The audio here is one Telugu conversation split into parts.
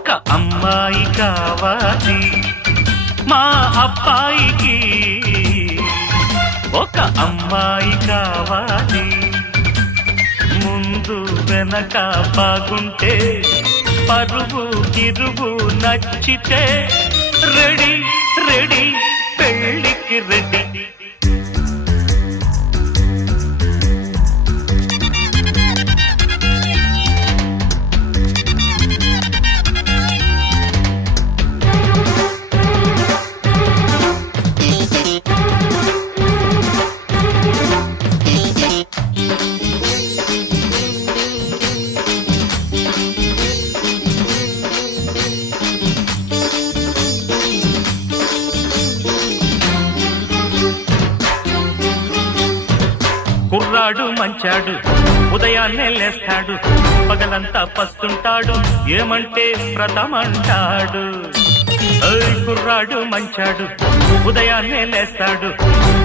ఒక అమ్మాయి కావాలి మా అబ్బాయికి, ఒక అమ్మాయి కావాలి. ముందు వెనక బాగుంటే, పరువు గిరువు నచ్చితే, రెడీ రెడీ పెళ్ళికి రెడీ. కుర్రాడు మంచాడు, ఉదయాన్నే లేస్తాడు, పగలంతా పస్తుంటాడు, ఏమంటే వ్రతమంటాడు. కుర్రాడు మంచాడు, ఉదయాన్నే లేస్తాడు,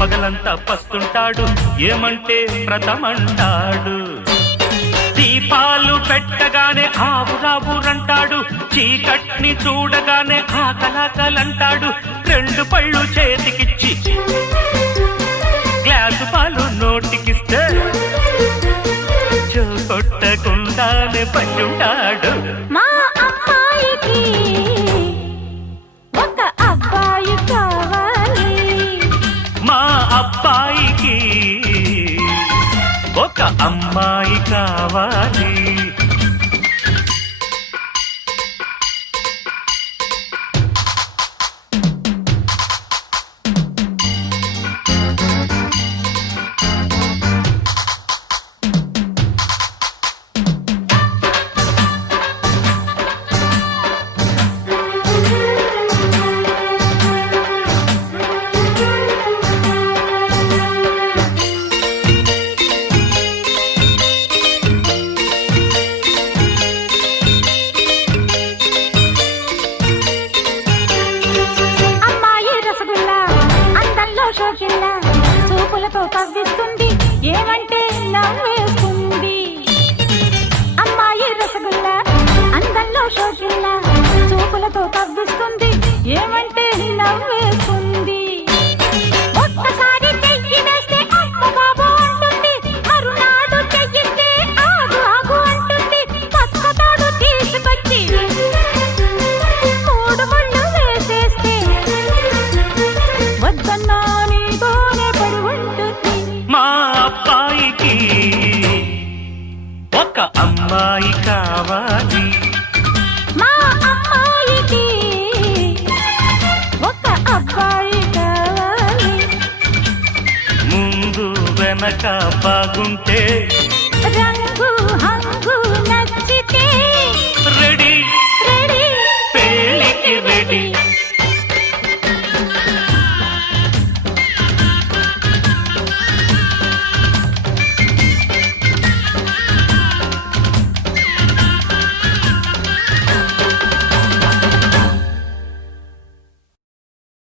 పగలంతా పస్తుంటాడు, ఏమంటే వ్రతమంటాడు. దీపాలు పెట్టగానే ఆవురావురంటాడు, చీకట్ని చూడగానే ఆకలాకలంటాడు. 2 పళ్ళు చేతికిచ్చి గ్లాసు పాలు నోటికిస్తే కొట్టకుండానే పంచుంటాడు. మా అమ్మాయికి ఒక అబ్బాయి కావాలి, మా అబ్బాయికి ఒక అమ్మాయి కావాలి. చూపులతో కవ్విస్తుంది, ఏమంటే నవ్వేస్తుంది. అమ్మాయి రసగుల్లా అందంలో షోకిల్లా, చూపులతో కవ్విస్తుంది, ఏమంటే నవ్వేస్తుంది. ఒక్కసారి చెయ్యి వేస్తే అమ్మ బాబు అంటుంది, మరునాడు చెయ్యిస్తే ఆగు ఆగు అంటుంది. పక్కతాడు తీసుకొచ్చి 3 ముళ్ళు వేసేస్తే వద్దన్నా ఒక అమ్మాయి కావాలి, మా అమ్మాయికి ఒక అబ్బాయి కావాలి. ముందు వెనక బాగుంటే, రంగు హంగు నచ్చితే, రెడీ రెడీ పెళ్ళికి రెడీ.